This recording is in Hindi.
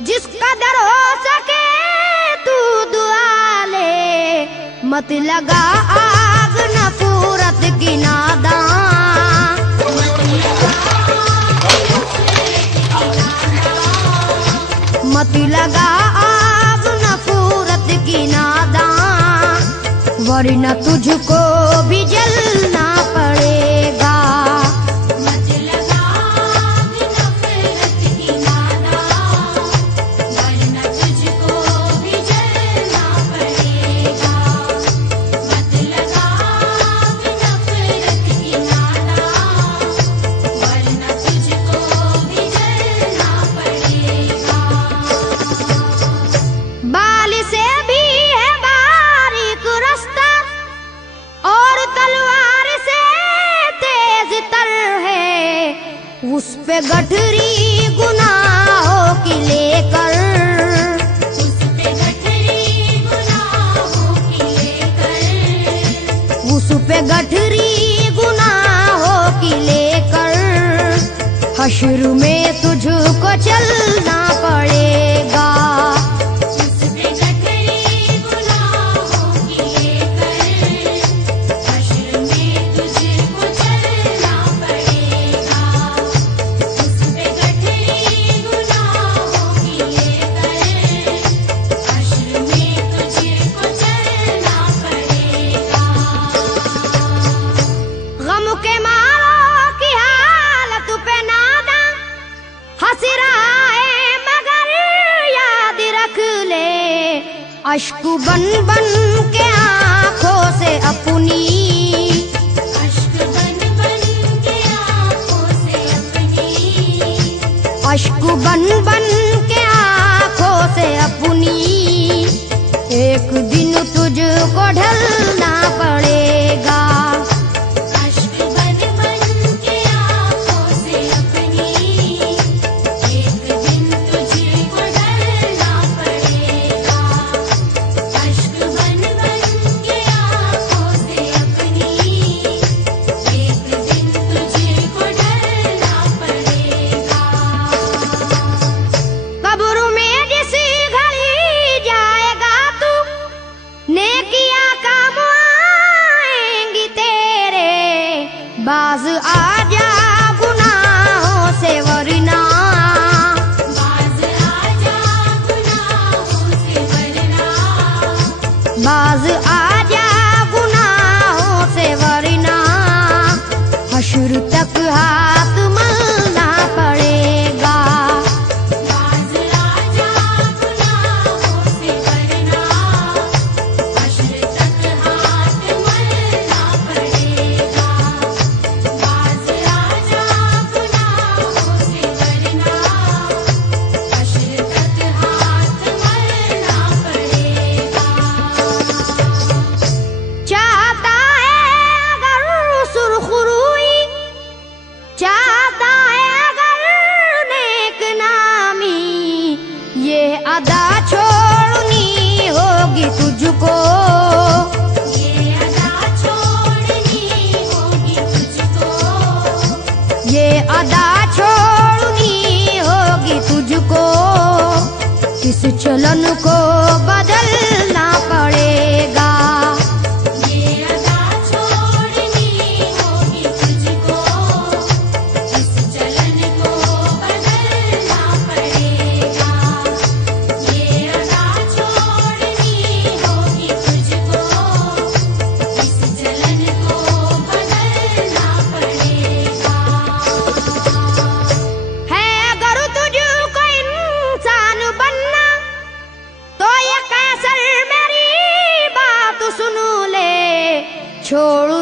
जिस कदर हो सके तू दुआ ले, मत लगा आग नफरत की नादान। मत लगा आग नफरत की नादान, वरना तुझको भी जलना पड़ेगा। उस पे गठरी गुनाहों की लेकर, उस पे गठरी गुनाहों की लेकर, उस पे गठरी गुनाहों की लेकर, हश्र में तुझको चलना पड़ेगा। अश्क बन बन के आँखों से अपनी, अश्क बन बन के आँखों से अपनी, अश्क बन बन के आँखों से अपनी, एक दिन तुझको ढलना पड़ेगा। बाज आजा गुनाहों से वरना, बाज आजा गुनाहों से वरना, बाज आजा गुनाहों से वरना, हश्र तक हाथ मलना पड़ेगा। बाज आजा गुनाहों से वरना, हश्र तक हाथ मलना पड़ेगा। अदा छोड़नी होगी तुझको, ये अदा छोड़नी होगी तुझको, ये अदा छोड़नी होगी तुझको, किस चलन को बदलना पड़ेगा। छोड़